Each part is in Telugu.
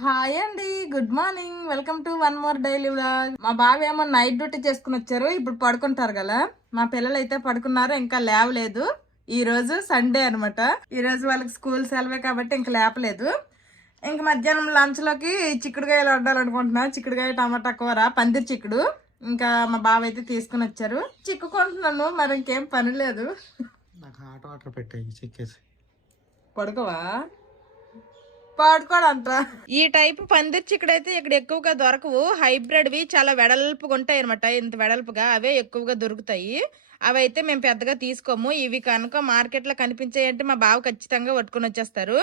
హాయ్ అండి, good morning. Welcome to one more daily vlog. మా బావ ఏమో నైట్ డ్యూటీ చేసుకుని వచ్చారు. ఇప్పుడు పడుకుంటారు కదా. మా పిల్లలు అయితే పడుకున్నారు, ఇంకా లేవలేదు. ఈ రోజు సండే అనమాట. ఈ రోజు వాళ్ళకి స్కూల్ సెలవే కాబట్టి ఇంకా లేపలేదు. ఇంక మధ్యాహ్నం లంచ్ లోకి చిక్కుడుకాయలు వండాలనుకుంటున్నా. చిక్కుడుకాయ టమాటా కూర, పందిరి చిక్కుడు. ఇంకా మా బావ అయితే తీసుకుని వచ్చారు. చిక్కుకుంటున్నాను, మరి ఇంకేం పని లేదు. నాకు హాట్ వాటర్ పెట్టాయి చిక్కేసి. పడుకోవా? పాడుకోడంట. ఈ టైప్ పందిరి చిక్కుడైతే ఇక్కడ ఎక్కువగా దొరకవు. హైబ్రిడ్వి చాలా వెడల్పుగా ఉంటాయి అనమాట. ఇంత వెడల్పుగా అవే ఎక్కువగా దొరుకుతాయి. అవి అయితే మేము పెద్దగా తీసుకోము. ఇవి కనుక మార్కెట్లో కనిపించాయంటే మా బావ ఖచ్చితంగా పట్టుకుని వచ్చేస్తారు.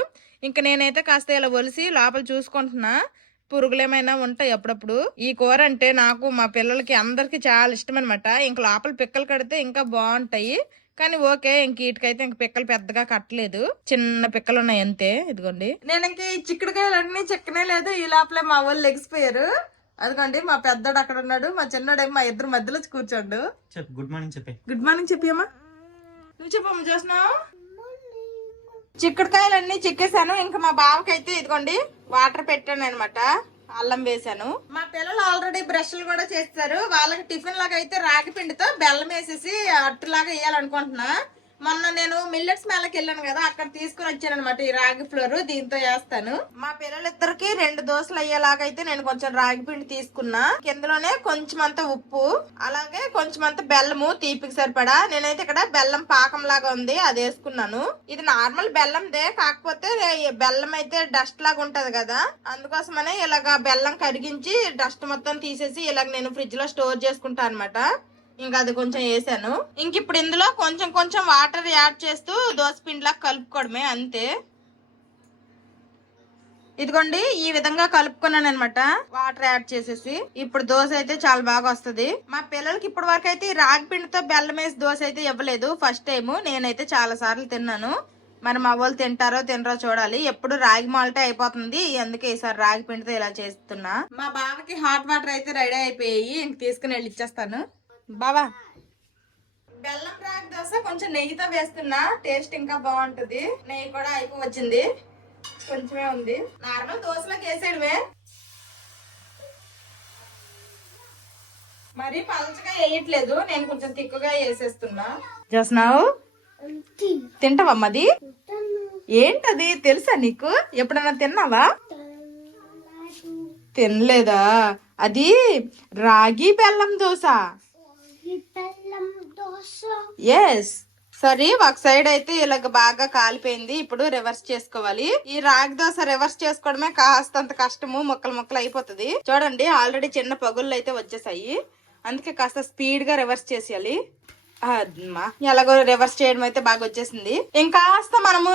ఇంకా నేనైతే కాస్త ఇలా ఒలిసి లోపల చూసుకుంటున్నా, పురుగులు ఏమైనా ఉంటాయి అప్పుడప్పుడు. ఈ కూర అంటే నాకు, మా పిల్లలకి, అందరికి చాలా ఇష్టం అనమాట. ఇంక లోపల పిక్కలు కడితే ఇంకా బాగుంటాయి. కానీ ఓకే, ఇంక వీటికైతే ఇంక పిక్కలు పెద్దగా కట్టలేదు, చిన్న పిక్కలు ఉన్నాయి అంతే. ఇదిగోండి, నేను ఇంక ఈ చిక్కుడుకాయలు అన్ని చెక్కనే లేదు. ఈ లోపలే మా వాళ్ళు లెగిసిపోయారు. అదిగోండి, మా పెద్దోడు అక్కడ ఉన్నాడు, మా చిన్నోడేమో మా ఇద్దరు మధ్యలో కూర్చోండు. చెప్పు గుడ్ మార్నింగ్. చెప్పే గుడ్ మార్నింగ్ చెప్పమ్మా. నువ్వు చెప్పమ్మా. చూసినావు, చిక్కుడుకాయలన్నీ చెక్కేసాను. ఇంకా మా బావకైతే ఇదిగోండి వాటర్ పెట్టాను అనమాట, అల్లం వేసాను. మా పిల్లలు ఆల్రెడీ బ్రష్లు కూడా చేస్తారు. వాళ్ళకి టిఫిన్ లాగా అయితే రాగి పిండితో బెల్లం వేసేసి అట్టులాగా వేయాలనుకుంటున్నా. మొన్న నేను మిల్లెట్స్ మేళకి వెళ్ళాను కదా, అక్కడ తీసుకుని వచ్చాను అనమాట ఈ రాగి ఫ్లోర్. దీంతో వేస్తాను. మా పిల్లలిద్దరికి 2 దోశలు అయ్యేలాగా అయితే నేను కొంచెం రాగి పిండి తీసుకున్నా. కిందలోనే కొంచెం అంత ఉప్పు, అలాగే కొంచెం అంత బెల్లము తీపికి సరిపడా. నేనైతే ఇక్కడ బెల్లం పాకం లాగా ఉంది, అది వేసుకున్నాను. ఇది నార్మల్ బెల్లందే, కాకపోతే బెల్లం అయితే డస్ట్ లాగా ఉంటది కదా, అందుకోసమనే ఇలాగా బెల్లం కరిగించి డస్ట్ మొత్తం తీసేసి ఇలాగ నేను ఫ్రిడ్జ్ లో స్టోర్ చేసుకుంటా అనమాట. ఇంకా అది కొంచెం వేసాను. ఇంక ఇప్పుడు ఇందులో కొంచెం కొంచెం వాటర్ యాడ్ చేస్తూ దోశ పిండిలా కలుపుకోవడమే, అంతే. ఇదిగోండి, ఈ విధంగా కలుపుకున్నాను అనమాట, వాటర్ యాడ్ చేసేసి. ఇప్పుడు దోశ అయితే చాలా బాగా వస్తుంది. మా పిల్లలకి ఇప్పటి వరకు అయితే రాగి పిండితో బెల్లం వేసి దోశ అయితే ఇవ్వలేదు, ఫస్ట్ టైం. నేనైతే చాలా సార్లు తిన్నాను. మరి మా వాళ్ళు తింటారో తినరో చూడాలి. ఎప్పుడు రాగి మాల్టే అయిపోతుంది, అందుకే ఈసారి రాగి పిండితో ఇలా చేస్తున్నా. మా బావకి హాట్ వాటర్ అయితే రెడీ అయిపోయాయి, ఇంక తీసుకుని వెళ్ళి ఇచ్చేస్తాను. బావా, బెల్లం రాగి దోశ కొంచెం నెయ్యితో వేస్తున్నా, టేస్ట్ ఇంకా బాగుంటుంది. నెయ్యి కూడా అయిపోవచ్చింది, కొంచెమే ఉంది. నార్మల్ దోశలోకి వేసేయడమే, మరి పలచగా వేయట్లేదు. నేను కొంచెం తిక్కుగా వేసేస్తున్నా. చేస్తున్నావు, తింటావమ్మది? ఏంటది తెలుసా నీకు? ఎప్పుడన్నా తిన్నావా? తినలేదా? అది రాగి బెల్లం దోశ. ఎస్. సరే, ఒక సైడ్ అయితే ఇలాగ బాగా కాలిపోయింది. ఇప్పుడు రివర్స్ చేసుకోవాలి. ఈ రాగి దోశ రివర్స్ చేసుకోవడమే కాస్తంత కష్టము, ముక్కలు ముక్కలు అయిపోతుంది. చూడండి, ఆల్రెడీ చిన్న పగుళ్ళు అయితే వచ్చేసాయి, అందుకే కాస్త స్పీడ్ గా రివర్స్ చేసేయాలి. ఎలాగో రివర్స్ చేయడం అయితే బాగా వచ్చేసింది. ఇంకాస్త మనము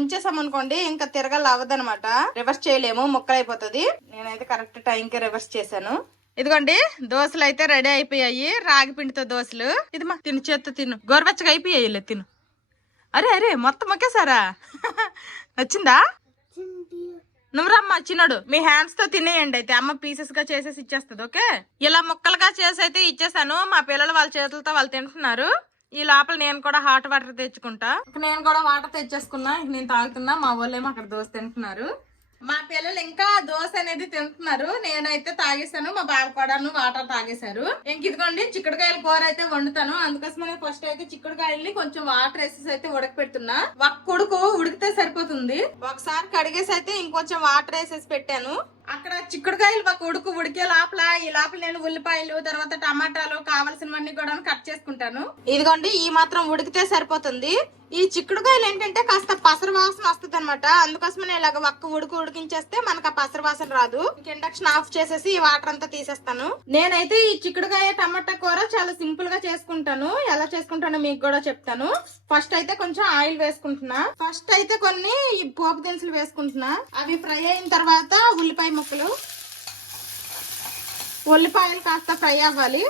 ఉంచేసాం అనుకోండి, ఇంకా తిరగాలి అవ్వదనమాట, రివర్స్ చేయలేము, ముక్కలు అయిపోతుంది. నేనైతే కరెక్ట్ టైంకి రివర్స్ చేశాను. ఇదిగోండి, దోశలు అయితే రెడీ అయిపోయాయి, రాగి పిండితో దోశలు. ఇది మా తిను, చేత్తో తిను, గోరువెచ్చగా అయిపోయాయి, తిను. అరే అరే, మొత్తం ఒకేసారా? నచ్చిందా? నువ్వు రమ్మా చిన్నడు, మీ హ్యాండ్స్ తో తినేయండి. అయితే అమ్మ పీసెస్ గా చేసేసి ఇచ్చేస్తుంది. ఓకే, ఇలా ముక్కలుగా చేసి అయితే ఇచ్చేసాను. మా పిల్లలు వాళ్ళ చేతులతో వాళ్ళు తింటున్నారు. ఈ లోపల నేను కూడా హాట్ వాటర్ తెచ్చుకుంటా. నేను కూడా వాటర్ తెచ్చేసుకున్నా, నేను తాగుతున్నా. మా వాళ్ళేమో అక్కడ దోశ తింటున్నారు. మా పిల్లలు ఇంకా దోశ అనేది తింటున్నారు. నేనైతే తాగేసాను, మా బావ కూడా వాటర్ తాగేశారు. ఇంక ఇదిగోండి, చిక్కుడుకాయల కూర అయితే వండుతాను. అందుకోసమనే ఫస్ట్ అయితే చిక్కుడుకాయల్ని కొంచెం వాటర్ వేసేసి అయితే ఉడకపెడుతున్నా. ఒక్క ఉడుకు ఉడికితే సరిపోతుంది. ఒకసారి కడిగేసి అయితే ఇంకొంచెం వాటర్ వేసేసి పెట్టాను. అక్కడ చిక్కుడుకాయలు ఒక ఉడుకు ఉడికే లోపల ఈ లోపల నేను ఉల్లిపాయలు, తర్వాత టమాటాలు కావాల్సినవన్నీ కూడా కట్ చేసుకుంటాను. ఇదిగోండి, ఈ మాత్రం ఉడికితే సరిపోతుంది. ఈ చిక్కుడుకాయలు ఏంటంటే కాస్త పసరు వాసన వస్తుంది అనమాట, అందుకోసమే ఇలాగ ఒక్క ఉడుకు ఉడికించేస్తే మనకు ఆ పసరు వాసన రాదు. ఇండక్షన్ ఆఫ్ చేసేసి ఈ వాటర్ అంతా తీసేస్తాను. నేనైతే ఈ చిక్కుడుకాయ టమాటా కూర చాలా సింపుల్ గా చేసుకుంటాను. ఎలా చేసుకుంటానో మీకు కూడా చెప్తాను. ఫస్ట్ అయితే కొంచెం ఆయిల్ వేసుకుంటున్నా. ఫస్ట్ అయితే కొన్ని పోపు దినుసులు వేసుకుంటున్నా. అవి ఫ్రై అయిన తర్వాత ఉల్లిపాయ ముక్కలు, ఉల్లిపాయలు కాస్త ఫ్రై అవ్వాలి.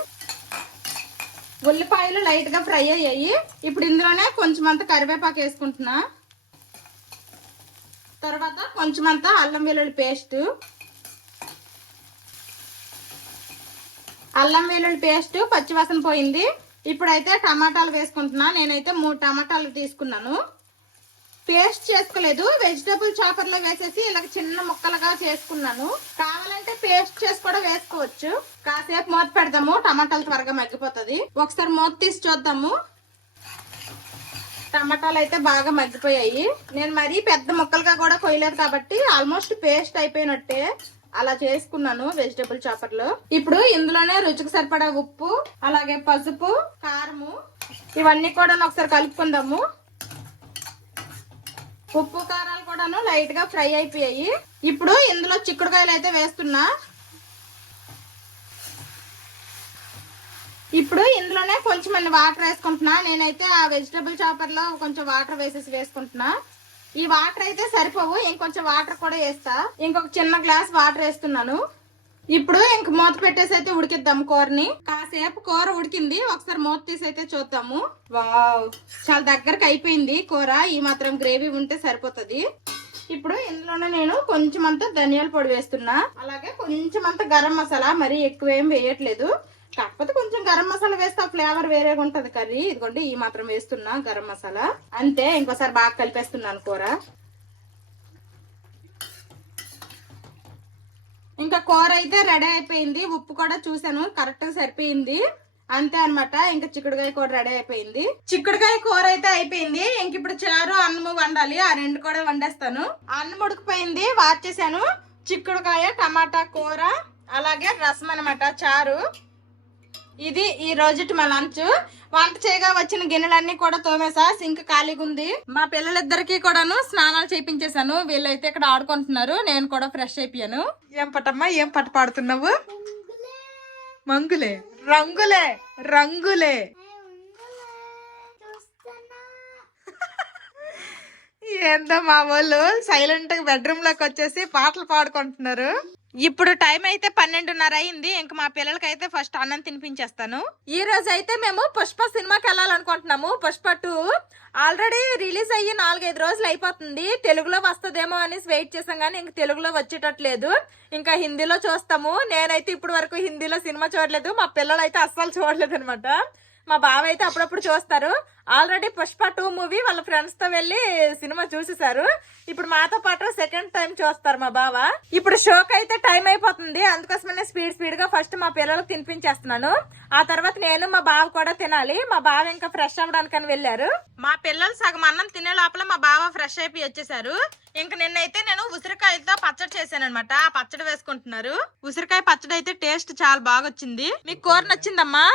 ఉల్లిపాయలు లైట్ గా ఫ్రై అయ్యాయి. ఇప్పుడు ఇందులోనే కొంచెం అంత కరివేపాకు వేసుకుంటున్నా. తర్వాత కొంచెం అంత అల్లం వెల్లుల్లి పేస్ట్, అల్లం వెల్లుల్లి పేస్ట్ పచ్చివాసన పోయింది. ఇప్పుడైతే టమాటాలు వేసుకుంటున్నా. నేనైతే 3 టమాటాలు తీసుకున్నాను. పేస్ట్ చేసుకోలేదు, వెజిటబుల్ చాపర్ లో వేసేసి ఇలా చిన్న ముక్కలుగా చేసుకున్నాను. కావాలంటే పేస్ట్ చేసి కూడా వేసుకోవచ్చు. కాసేపు మూత పెడదాము, టమాటాలు త్వరగా మగ్గిపోతుంది. ఒకసారి మూత తీసి చూద్దాము. టమాటాలు అయితే బాగా మగ్గిపోయాయి. నేను మరీ పెద్ద ముక్కలుగా కూడా కొయ్యలేదు కాబట్టి ఆల్మోస్ట్ పేస్ట్ అయిపోయినట్టే అలా చేసుకున్నాను వెజిటబుల్ చాపర్ లో. ఇప్పుడు ఇందులోనే రుచికి సరిపడా ఉప్పు, అలాగే పసుపు, కారము ఇవన్నీ కూడా ఒకసారి కలుపుకుందాము. ఉప్పు కారాలు కూడాను లైట్ గా ఫ్రై అయిపోయాయి. ఇప్పుడు ఇందులో చిక్కుడుకాయలు అయితే వేస్తున్నా. ఇప్పుడు ఇందులోనే కొంచెం వాటర్ వేసుకుంటున్నా. నేనైతే ఆ వెజిటబుల్ చాపర్ లో కొంచెం వాటర్ వేసుకుంటున్నా. ఈ వాటర్ అయితే సరిపోవు, ఇంకొంచెం వాటర్ కూడా వేస్తా. ఇంకొక చిన్న గ్లాస్ వాటర్ వేస్తున్నాను. ఇప్పుడు ఇంక మూత పెట్టేసి అయితే ఉడికిద్దాము కూరని. కాసేపు కూర ఉడికింది, ఒకసారి మూత తీసి అయితే చూద్దాము. వావ్, చాలా దగ్గరకు అయిపోయింది కూర. ఈ మాత్రం గ్రేవీ ఉంటే సరిపోతుంది. ఇప్పుడు ఇందులోనే నేను కొంచెం అంతా ధనియాల పొడి వేస్తున్నా, అలాగే కొంచెం అంతా గరం మసాలా. మరీ ఎక్కువ ఏం వేయట్లేదు, కాకపోతే కొంచెం గరం మసాలా వేస్తే ఫ్లేవర్ వేరేగా ఉంటది కర్రీ. ఇదిగోండి ఈ మాత్రం వేస్తున్నా గరం మసాలా, అంతే. ఇంకోసారి బాగా కలిపేస్తున్నాను కూర. ఇంకా కూర అయితే రెడీ అయిపోయింది. ఉప్పు కూడా చూసాను, కరెక్ట్ గా సరిపోయింది. అంతే అన్నమాట. ఇంకా చిక్కుడుకాయ కూర రెడీ అయిపోయింది. చిక్కుడుకాయ కూర అయితే అయిపోయింది. ఇంక ఇప్పుడు చారు, అన్నము వండాలి. ఆ రెండు కూడా వండేస్తాను. అన్నం ఉడికిపోయింది, వార్చేసాను. చిక్కుడుకాయ టమాటా కూర, అలాగే రసం అన్నమాట, చారు. ఇది ఈ రోజుటి మా లంచ్. వంట చేయగా వచ్చిన గిన్నెలన్నీ కూడా తోమేసా, సింక్ ఖాళీగా ఉంది. మా పిల్లలిద్దరికి కూడాను స్నానాలు చేయించేశాను. వీళ్ళైతే ఇక్కడ ఆడుకుంటున్నారు, నేను కూడా ఫ్రెష్ అయిపోయాను. ఏం పటమ్మా, ఏం పాట పాడుతున్నావు? మంగులే రంగులే రంగులే. ఏందో మా వాళ్ళు సైలెంట్ గా బెడ్రూమ్ లోకి వచ్చేసి పాటలు పాడుకుంటున్నారు. ఇప్పుడు టైం అయితే 12:30 అయింది. ఇంక మా పిల్లలకి అయితే ఫస్ట్ అన్నం తినిపించేస్తాను. ఈ రోజు అయితే మేము పుష్ప సినిమాకి వెళ్ళాలనుకుంటున్నాము. పుష్ప 2 ఆల్రెడీ రిలీజ్ అయ్యి 4-5 రోజులు అయిపోతుంది. తెలుగులో వస్తుందేమో అనేసి వెయిట్ చేసాం, కానీ ఇంక తెలుగులో వచ్చేటట్లేదు. ఇంకా హిందీలో చూస్తాము. నేనైతే ఇప్పుడు వరకు హిందీలో సినిమా చూడలేదు, మా పిల్లలు అయితే అస్సలు చూడలేదు అనమాట. మా బావ అయితే అప్పుడప్పుడు చూస్తారు. ఆల్రెడీ పుష్ప 2 మూవీ వాళ్ళ ఫ్రెండ్స్ తో వెళ్లి సినిమా చూసేసారు. ఇప్పుడు మాతో పాటు సెకండ్ టైం చూస్తారు మా బావ. ఇప్పుడు షోకి అయితే టైం అయిపోతుంది, అందుకోసమనే స్పీడ్ గా ఫస్ట్ మా పిల్లలకు తినిపించేస్తున్నాను. ఆ తర్వాత నేను మా బావ కూడా తినాలి. మా బావ ఇంకా ఫ్రెష్ అవ్వడానికని వెళ్ళారు. మా పిల్లలు సగం అన్నం తినే లోపల మా బావ ఫ్రెష్ అయిపోయి వచ్చేసారు. ఇంక నిన్నైతే నేను ఉసిరికాయతో పచ్చడి చేశాను అనమాట. ఆ పచ్చడి వేసుకుంటున్నారు. ఉసిరికాయ పచ్చడి అయితే టేస్ట్ చాలా బాగా వచ్చింది. మీకు కూర నచ్చిందమ్మా?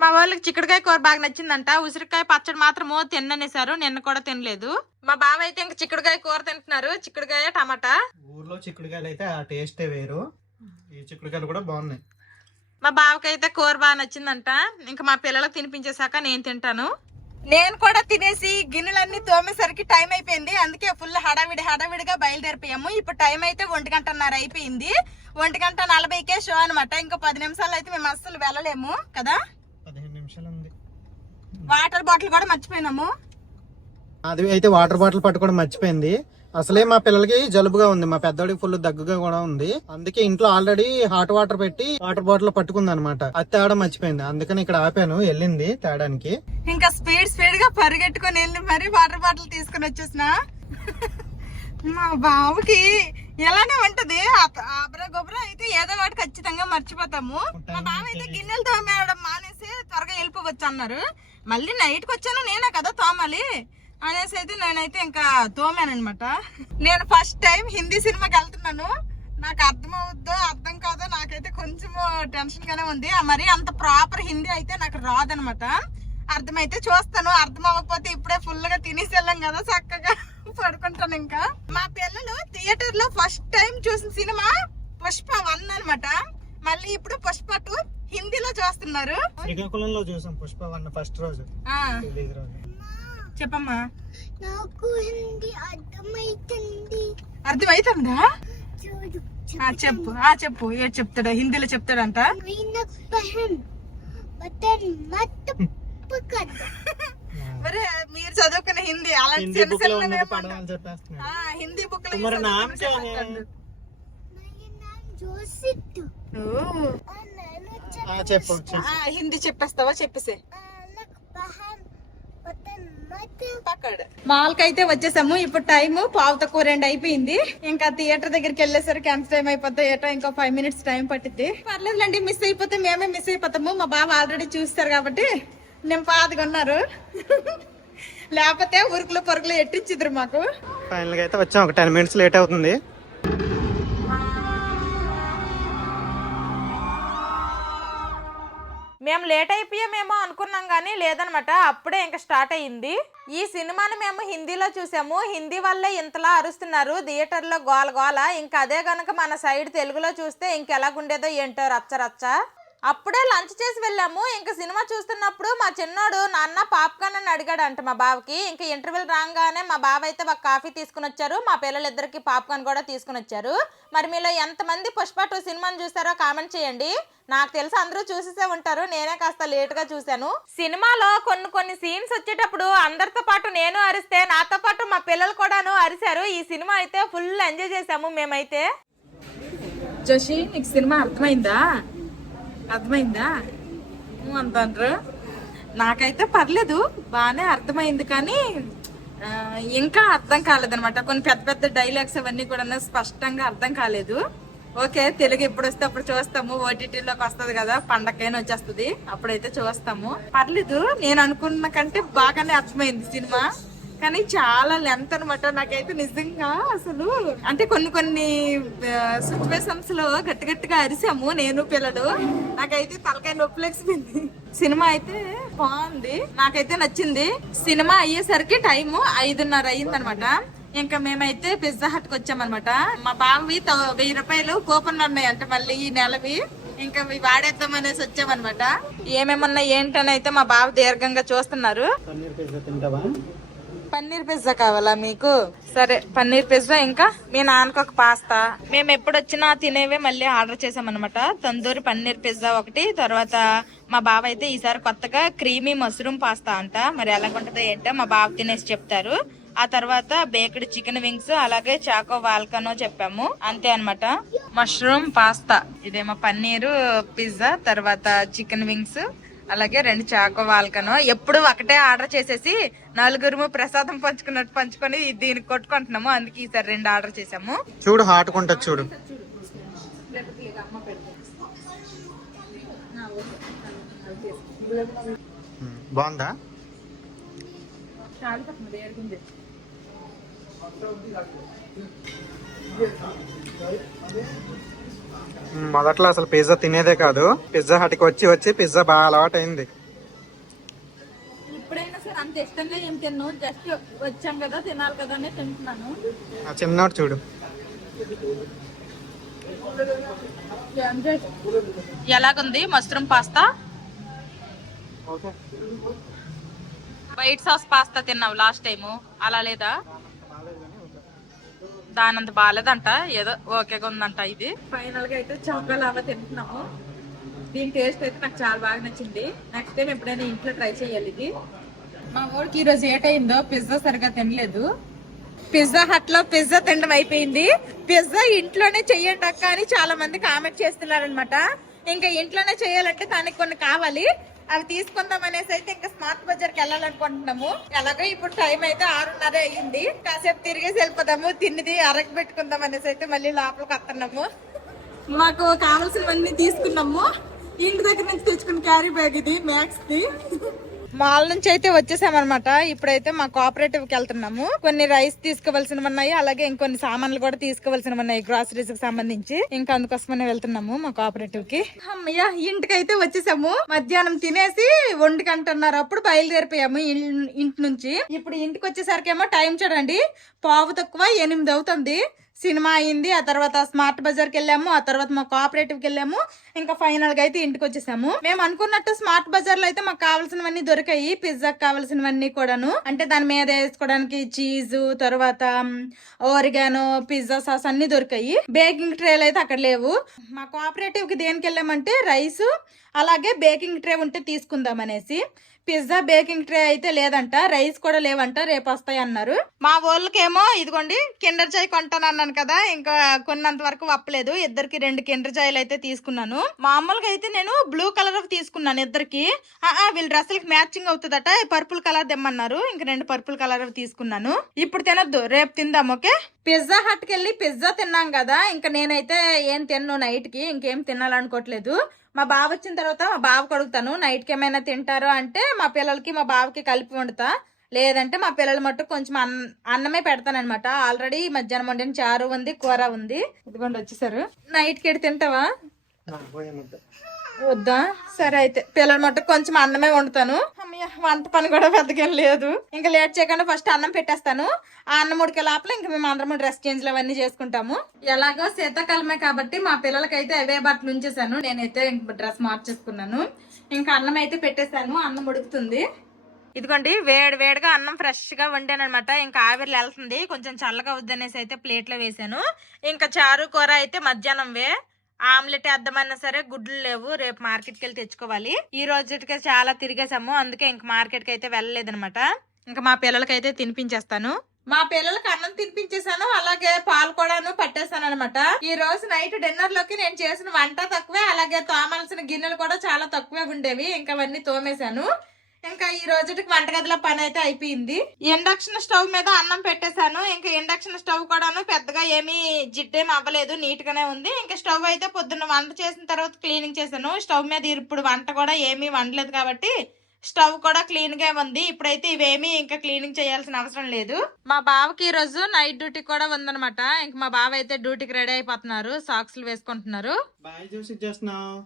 మా వాళ్ళకి చిక్కుడుకాయ కూర బాగా నచ్చిందంట. ఉసిరికాయ పచ్చడి మాత్రము తిననేసారు, నిన్న కూడా తినలేదు. మా బావ అయితే ఇంకా చిక్కుడుకాయ కూర తింటున్నారు, చిక్కుడుకాయ టమాటా. ఊర్లో చిక్కుడుకాయలు అయితే ఆ టేస్టే వేరు. ఈ చిక్కుడుకాయలు కూడా బాగున్నాయి. మా బావకైతే కూర బాగా నచ్చిందంట. ఇంకా మా పిల్లలకు తినిపించేశాక నేను తింటాను. నేను కూడా తినేసి గిన్నెలన్నీ తోమేసరికి టైం అయిపోయింది. అందుకే ఫుల్ హడావిడిగా బయలుదేరిపోయాము. ఇప్పుడు టైం అయితే 1:30 అయిపోయింది. 1:40కే షో అనమాట. ఇంకా 10 నిమిషాలు అయితే మేము అస్సలు వెళ్ళలేము కదా. 15 నిమిషాలు ఉంది. వాటర్ బాటిల్ కూడా మర్చిపోయినాము. అది అయితే వాటర్ బాటిల్ పట్టుకోవడం మర్చిపోయింది. అసలే మా పిల్లలకి జలుబుగా ఉంది, మా పెద్దోడికి ఫుల్ దగ్గుగా కూడా ఉంది. అందుకే ఇంట్లో ఆల్రెడీ హాట్ వాటర్ పెట్టి వాటర్ బాటిల్ పట్టుకుంది అనమాట. అది తేవడం మర్చిపోయింది, అందుకని ఇక్కడ ఆపాను, వెళ్ళింది తేడానికి. ఇంకా స్పీడ్ గా పరిగెట్టుకుని వెళ్ళి మరి వాటర్ బాటిల్ తీసుకుని వచ్చేసిన. మా బాబుకి ఎలానే ఉంటది, అబ్రా గొబ్రా అయితే ఏదో వాటి ఖచ్చితంగా మర్చిపోతాము. మా బాబు అయితే గిన్నెలు తోమేయడం మానేసి త్వరగా వెళ్ళిపోవచ్చు అన్నారు. మళ్ళీ నైట్కి వచ్చాను, నేనే కదా తోమాలి అనేసి అయితే నేనైతే ఇంకా తోమాను అనమాట. నేను ఫస్ట్ టైం హిందీ సినిమాకి వెళ్తున్నాను. నాకు అర్థం అవుద్దో అర్థం కాదో నాకైతే కొంచెం టెన్షన్ గానే ఉంది. మరి అంత ప్రాపర్ హిందీ అయితే నాకు రాదనమాట. అర్థమైతే చూస్తాను, అర్థం అవ్వకపోతే ఇప్పుడే ఫుల్ గా తినేసి వెళ్ళాం కదా, చక్కగా పడుకుంటాను. ఇంకా మా పిల్లలు థియేటర్ లో ఫస్ట్ టైం చూసిన సినిమా పుష్ప 1 అనమాట. మళ్ళీ ఇప్పుడు పుష్ప 2 హిందీలో చూస్తున్నారు. శ్రీకాకుళంలో చూసాం పుష్ప 1 ఫస్ట్ రోజు రిలీజ్ రోజు. చెప్పమ్మా. నాకు హిందీ అర్థమైతుందా? చెప్పు ఏడు చెప్తాడా, హిందీలో చెప్తాడంట. మరి మీరు చదువుకున్న హిందీ అలా హిందీ బుక్ లో చెప్పు. హిందీ చెప్పేస్తావా? చెప్పేసే. మాల్ కి అయితే వచ్చేసాము. ఇప్పుడు టైం 1:15 అయిపోయింది. ఇంకా థియేటర్ దగ్గరికి వెళ్ళేసరికి ఎంత టైం అయిపోద్దో ఏటో, ఇంకో 5 మినిట్స్ టైం పట్టింది. పర్లేదులేండి, మిస్ అయిపోతే మేమే మిస్ అయిపోతాము. మా బాబు ఆల్రెడీ చూస్తారు కాబట్టి నేను పాతగా ఉన్నారు. లేకపోతే ఉరుకులు పరుగులు ఎట్టించిద్దరు మాకు. ఫైనల్ గా అయితే వచ్చాం. ఒక 10 మినిట్స్ లేట్ అవుతుంది. మేము లేట్ అయిపోయామేమో అనుకున్నాం కానీ లేదనమాట, అప్పుడే ఇంకా స్టార్ట్ అయ్యింది. ఈ సినిమాని మేము హిందీలో చూసాము. హిందీ వల్లే ఇంతలా అరుస్తున్నారు థియేటర్లో గోల గోల. ఇంకా అదే గనక మన సైడ్ తెలుగులో చూస్తే ఇంకెలాగుండేదో ఏంటో రచ్చ రచ్చ. అప్పుడే లంచ్ చేసి వెళ్ళాము. ఇంకా సినిమా చూస్తున్నప్పుడు మా చిన్నోడు నాన్న పాప్కార్న్ అని అడిగాడంట మా బావకి. ఇంకా ఇంటర్వెల్ రాగానే మా బావ అయితే ఒక కాఫీ తీసుకుని వచ్చారు. మా పిల్లలిద్దరికి పాప్కార్న్ కూడా తీసుకుని వచ్చారు. మరి మీలో ఎంతమంది పుష్ప 2 సినిమాని చూసారో కామెంట్ చేయండి. నాకు తెలిసి అందరూ చూసేసే ఉంటారు, నేనే కాస్త లేట్ గా చూశాను. సినిమాలో కొన్ని సీన్స్ వచ్చేటప్పుడు అందరితో పాటు నేను అరిస్తే నాతో పాటు మా పిల్లలు కూడాను అరిశారు. ఈ సినిమా అయితే ఫుల్ ఎంజాయ్ చేసాము మేమైతే. జోషి, నీకు సినిమా అర్థమైందా? అంటారు. నాకైతే పర్లేదు, బాగానే అర్థమైంది. కానీ ఇంకా అర్థం కాలేదనమాట. కొన్ని పెద్ద పెద్ద డైలాగ్స్ అవన్నీ కూడా స్పష్టంగా అర్థం కాలేదు. ఓకే, తెలుగు ఎప్పుడు వస్తే అప్పుడు చూస్తాము. ఓటీటీలోకి వస్తుంది కదా, పండగకైనా వచ్చేస్తుంది, అప్పుడైతే చూస్తాము. పర్లేదు, నేను అనుకున్న కంటే బాగానే అర్థమైంది సినిమా. కానీ చాలా లెంత్ అనమాట. నాకైతే నిజంగా అసలు అంటే కొన్ని సిచ్యువేషన్స్ లో గట్టిగా అరిసాము నేను పిల్లలు. నాకైతే తలకాయ నొప్పి లేచిపోయింది. సినిమా అయితే బాగుంది, నాకైతే నచ్చింది. సినిమా అయ్యేసరికి టైము 5:30 అయ్యిందనమాట. ఇంకా మేమైతే పిజ్జా హట్ కి వచ్చామన్నమాట. మా బావి 1000 రూపాయలు కూపన్లు ఉన్నాయంట మళ్ళీ ఈ నెలవి. ఇంకా వాడేద్దాం అనేసి వచ్చామన్నమాట. ఏమేమన్నా ఏంటని అయితే మా బావ దీర్ఘంగా చూస్తున్నారు. పన్నీర్ పిజ్జా కావాలా మీకు? సరే, పన్నీర్ పిజ్జా. ఇంకా మీ నాన్నకు ఒక పాస్తా. మేము ఎప్పుడు వచ్చినా తినేవే మళ్ళీ ఆర్డర్ చేసామన్నమాట. తందూరి పన్నీర్ పిజ్జా ఒకటి. తర్వాత మా బావ అయితే ఈసారి కొత్తగా క్రీమీ మష్రూమ్ పాస్తా అంట. మరి ఎలాగుంటుందో ఏంటో మా బావ తినేసి చెప్తారు. ఆ తర్వాత బేక్డ్ చికెన్ వింగ్స్, అలాగే చాకో వాల్కనో చెప్పాము. అంతే అన్నమాట. మష్రూమ్ పాస్తా, ఇదేమో పన్నీరు పిజ్జా, తర్వాత చికెన్ వింగ్స్, అలాగే 2 చాకో వాల్కనో. ఎప్పుడు ఒకటే ఆర్డర్ చేసేసి నలుగురు ప్రసాదం పంచుకొని దీనికి కొట్టుకుంటున్నాము. అందుకే ఈసారి 2 ఆర్డర్ చేసాము. చూడు, హాట్ కొంటది చూడు. బాగుందా? మొదట్లో అసలు పిజ్జా తినేదే కాదు. పిజ్జా హట్కి వచ్చి పిజ్జా బాగా అలవాటు అయింది. ఇప్పుడైనా సరే అంత ఇష్టంగా ఏం తిన్నాను, జస్ట్ వచ్చాం కదా తినాలి కదా అని తింటున్నాను. ఆ చిన్నోడు చూడు. ఎలాగుంది mushroom pasta? White sauce pasta తిన్నావు లాస్ట్ టైము, అలా లేదా? దానంత బాగాలేదంట, ఏదో ఓకేగా ఉందంట. ఇది ఫైనల్ గా అయితే చాకో లావా తింటున్నాము. దీని టేస్ట్ అయితే నాకు చాలా బాగా నచ్చింది. నెక్స్ట్ టైం ఎప్పుడైనా ఇంట్లో ట్రై చేయాలి ఇది. మా ఊరికి ఈ రోజు ఏటైందో, పిజ్జా సరిగా తినలేదు. పిజ్జా హట్ లో పిజ్జా తినడం అయిపోయింది. పిజ్జా ఇంట్లోనే చెయ్యండి అక్క అని చాలా మంది కామెంట్ చేస్తున్నారనమాట. ఇంకా ఇంట్లోనే చేయాలంటే దానికి కొన్ని కావాలి, అవి తీసుకుందాం అనేసి అయితే ఇంకా స్మార్ట్ బజార్కి వెళ్ళాలనుకుంటున్నాము. ఎలాగో ఇప్పుడు టైం అయితే 6:30 అయ్యింది. కాసేపు తిరిగేసి వెళ్ళిపోదాము, తిన్నది అరగ పెట్టుకుందాం అనేసి అయితే మళ్ళీ లోపలికి వస్తున్నాము. మాకు కావాల్సినవన్నీ తీసుకున్నాము. ఇంటి దగ్గర నుంచి తెచ్చుకున్న క్యారీ బ్యాగ్ ఇది, మ్యాక్స్ ది. మాల్ నుంచి అయితే వచ్చేసామన్నమాట. ఇప్పుడైతే మా కోఆపరేటివ్ కి వెళ్తున్నాము. కొన్ని రైస్ తీసుకోవాల్సినవి ఉన్నాయి, అలాగే ఇంకొన్ని సామాన్లు కూడా తీసుకోవాల్సినవి ఉన్నాయి గ్రాసరీస్ కి సంబంధించి. ఇంకా అందుకోసమనే వెళ్తున్నాము మా కోఆపరేటివ్ కి. అమ్మయ్య, ఇంటికైతే వచ్చేసాము. మధ్యాహ్నం తినేసి 1 గంటన్నర అప్పుడు బయలుదేరిపోయాము ఇంటి నుంచి. ఇప్పుడు ఇంటికి వచ్చేసరికేమో టైం చూడండి, 8:15 అవుతుంది. సినిమా అయింది, ఆ తర్వాత స్మార్ట్ బజార్కి వెళ్ళాము, ఆ తర్వాత మా కోఆపరేటివ్కి వెళ్ళాము. ఇంకా ఫైనల్ గా అయితే ఇంటికి వచ్చేసాము. మేము అనుకున్నట్టు స్మార్ట్ బజార్ లో అయితే మాకు కావాల్సినవన్నీ దొరికాయి. పిజ్జాకి కావాల్సినవన్నీ కూడాను, అంటే దాని మీద వేసుకోవడానికి చీజ్, తర్వాత ఓరిగానో, పిజ్జా సాస్ అన్ని దొరికాయి. బేకింగ్ ట్రేలు అయితే అక్కడ లేవు. మా కోఆపరేటివ్ కి దేనికి వెళ్ళామంటే రైస్, అలాగే బేకింగ్ ట్రే ఉంటే తీసుకుందాం అనేసి. పిజ్జా బేకింగ్ ట్రే అయితే లేదంట, రైస్ కూడా లేవంట, రేపు వస్తాయి అన్నారు. మా వాళ్ళకేమో ఇదిగోండి కిండర్ జాయ్ కొంటాను అన్నాను కదా, ఇంకా కొన్నంత వరకు వప్పలేదు. ఇద్దరికి 2 కిండర్ జాయ్లు అయితే తీసుకున్నాను. మామూలుగా అయితే నేను బ్లూ కలర్ తీసుకున్నాను ఇద్దరికి. వీళ్ళ డ్రెస్సులకి మ్యాచింగ్ అవుతుందట, పర్పుల్ కలర్ తెమ్మన్నారు. ఇంక 2 పర్పుల్ కలర్ తీసుకున్నాను. ఇప్పుడు తినొద్దు, రేపు తిందాం. ఓకే, పిజ్జా హట్ కి వెళ్ళి పిజ్జా తిన్నాం కదా, ఇంకా నేనైతే ఏం తిన్ను నైట్ కి, ఇంకేం తినాలనుకోవట్లేదు. మా బావ వచ్చిన తర్వాత మా బావకు అడుగుతాను నైట్కి ఏమైనా తింటారో అంటే మా పిల్లలకి మా బావకి కలిపి వండుతా, లేదంటే మా పిల్లల మట్టుకు కొంచెం అన్నమే పెడతానమాట. ఆల్రెడీ మధ్యాహ్నం వండిన చారు ఉంది, కూర ఉంది. ఇదిగోండి వచ్చేసారు. నైట్కి ఎడి తింటావా? వద్దా? సరే అయితే పిల్లల మట్టుకు కొంచెం అన్నమే వండుతాను. అమ్మయ్య, వంట పని కూడా పెద్దగా లేదు. ఇంకా లేట్ చేయకుండా ఫస్ట్ అన్నం పెట్టేస్తాను. ఆ అన్నం ఉడికే లోపల ఇంకా మేము అందరం డ్రెస్ చేంజ్లు అవన్నీ చేసుకుంటాము. ఎలాగో శీతాకాలమే కాబట్టి మా పిల్లలకైతే అవే బట్టలు ఉంచేసాను, నేనైతే డ్రెస్ మార్చేసుకున్నాను. ఇంకా అన్నం అయితే పెట్టేశాను, అన్నం ఉడుకుతుంది. ఇదిగోండి వేడి వేడిగా అన్నం ఫ్రెష్ గా వండాను అనమాట. ఇంకా ఆవిరిలో వెళ్తుంది, కొంచెం చల్లగా వద్దనేసి అయితే ప్లేట్లో వేసాను. ఇంకా చారు కూర అయితే మధ్యాహ్నంవే. ఆమ్లెట్ వేద్దామన్నా సరే గుడ్లు లేవు, రేపు మార్కెట్కి వెళ్ళి తెచ్చుకోవాలి. ఈ రోజుకి చాలా తిరిగేసాము, అందుకే ఇంక మార్కెట్కి అయితే వెళ్ళలేదనమాట. ఇంకా మా పిల్లలకైతే తినిపించేస్తాను. మా పిల్లలకి అన్నం తినిపించేసాను, అలాగే పాలు కూడాను పట్టేస్తాను అనమాట. ఈ రోజు నైట్ డిన్నర్ లోకి నేను చేసిన వంట తక్కువే, అలాగే తోమాల్సిన గిన్నెలు కూడా చాలా తక్కువే ఉండేవి. ఇంకా అవన్నీ తోమేశాను. ఇంకా ఈ రోజుకి వంటగదిలో పని అయితే అయిపోయింది. ఇండక్షన్ స్టవ్ మీద అన్నం పెట్టేశాను. ఇంకా ఇండక్షన్ స్టవ్ కూడాను పెద్దగా ఏమీ జిడ్డేమి అవ్వలేదు, నీట్ గానే ఉంది. ఇంకా స్టవ్ అయితే పొద్దున్న వంట చేసిన తర్వాత క్లీనింగ్ చేశాను. స్టవ్ మీద ఇప్పుడు వంట కూడా ఏమీ వండలేదు కాబట్టి స్టవ్ కూడా క్లీన్ గా ఉంది. ఇప్పుడైతే ఇవేమీ ఇంకా క్లీనింగ్ చేయాల్సిన అవసరం లేదు. మా బావకి ఈ రోజు నైట్ డ్యూటీ కూడా ఉందన్నమాట. ఇంక మా బావ అయితే డ్యూటీకి రెడీ అయిపోతున్నారు, సాక్స్లు వేసుకుంటున్నారు. బాయ్ జోసి చేస్తున్నావు.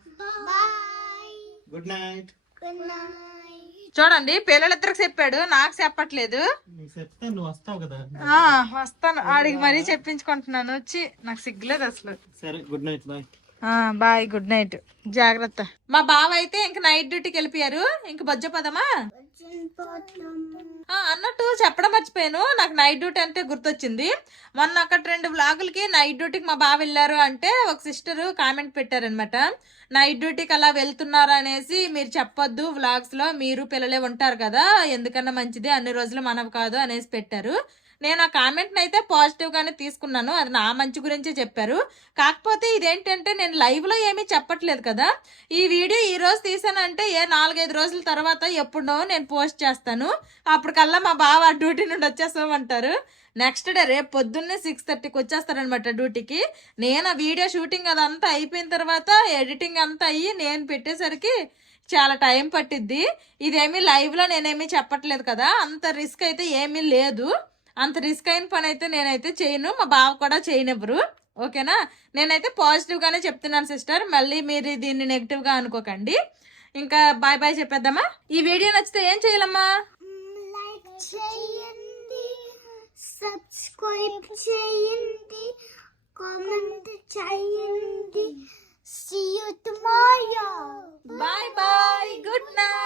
Good night. Good night. చూడండి పిల్లలిద్దరికి చెప్పాడు, నాకు చెప్పట్లేదు. చెప్తాను, నువ్వు వస్తావు కదా. వస్తాను, ఆడికి మరీ చెప్పించుకుంటున్నాను. వచ్చి నాకు సిగ్గులేదు అసలు. సరే, good night. Bye. Bye, good night, జాగ్రత్త. మా బావ అయితే ఇంక నైట్ డ్యూటీకి వెళ్ళిపోయారు. ఇంక బొజ్జ పదమా అన్నట్టు చెప్పడం మర్చిపోయాను, నాకు నైట్ డ్యూటీ అంటే గుర్తొచ్చింది. మొన్న అక్కడ 2 వ్లాగులకి నైట్ డ్యూటీకి మా బావ వెళ్ళారు అంటే ఒక సిస్టర్ కామెంట్ పెట్టారనమాట. నైట్ డ్యూటీకి అలా వెళ్తున్నారు అనేసి మీరు చెప్పొద్దు, వ్లాగ్స్ లో మీరు పిల్లలే ఉంటారు కదా, ఎందుకన్నా మంచిది, అన్ని రోజులు మనవి కాదు అనేసి పెట్టారు. నేను ఆ కామెంట్ని అయితే పాజిటివ్ గానే తీసుకున్నాను, అది నా మంచి గురించే చెప్పారు. కాకపోతే ఇదేంటంటే నేను లైవ్ లో ఏమీ చెప్పట్లేదు కదా, ఈ వీడియో ఈ రోజు తీసానంటే 4-5 రోజుల తర్వాత ఎప్పుడో నేను పోస్ట్ చేస్తాను. అప్పటికల్లా మా బావ డ్యూటీ నుండి వచ్చేస్తామంటారు. నెక్స్ట్ డే రేపు పొద్దున్నే 6:30కి వచ్చేస్తారనమాట డ్యూటీకి. నేను ఆ వీడియో షూటింగ్ అదంతా అయిపోయిన తర్వాత ఎడిటింగ్ అంతా అయ్యి నేను పెట్టేసరికి చాలా టైం పట్టిద్ది. ఇదేమీ లైవ్ లో నేనేమీ చెప్పట్లేదు కదా, అంత రిస్క్ అయితే ఏమీ లేదు. అంత రిస్క్ అయిన పని అయితే నేనైతే చేయను, మా బావ కూడా చేయనివ్వరు. ఓకేనా, నేనైతే పాజిటివ్ గానే చెప్తున్నాను సిస్టర్, మళ్ళీ మీరు దీన్ని నెగిటివ్ గా అనుకోకండి. ఇంకా బాయ్ బాయ్ చెప్పేద్దామా. ఈ వీడియో నచ్చితే ఏం చేయాలమ్మా? లైక్ చేయండి, సబ్స్క్రైబ్ చేయండి, కామెంట్ చేయండి. See you tomorrow. Bye bye, good night.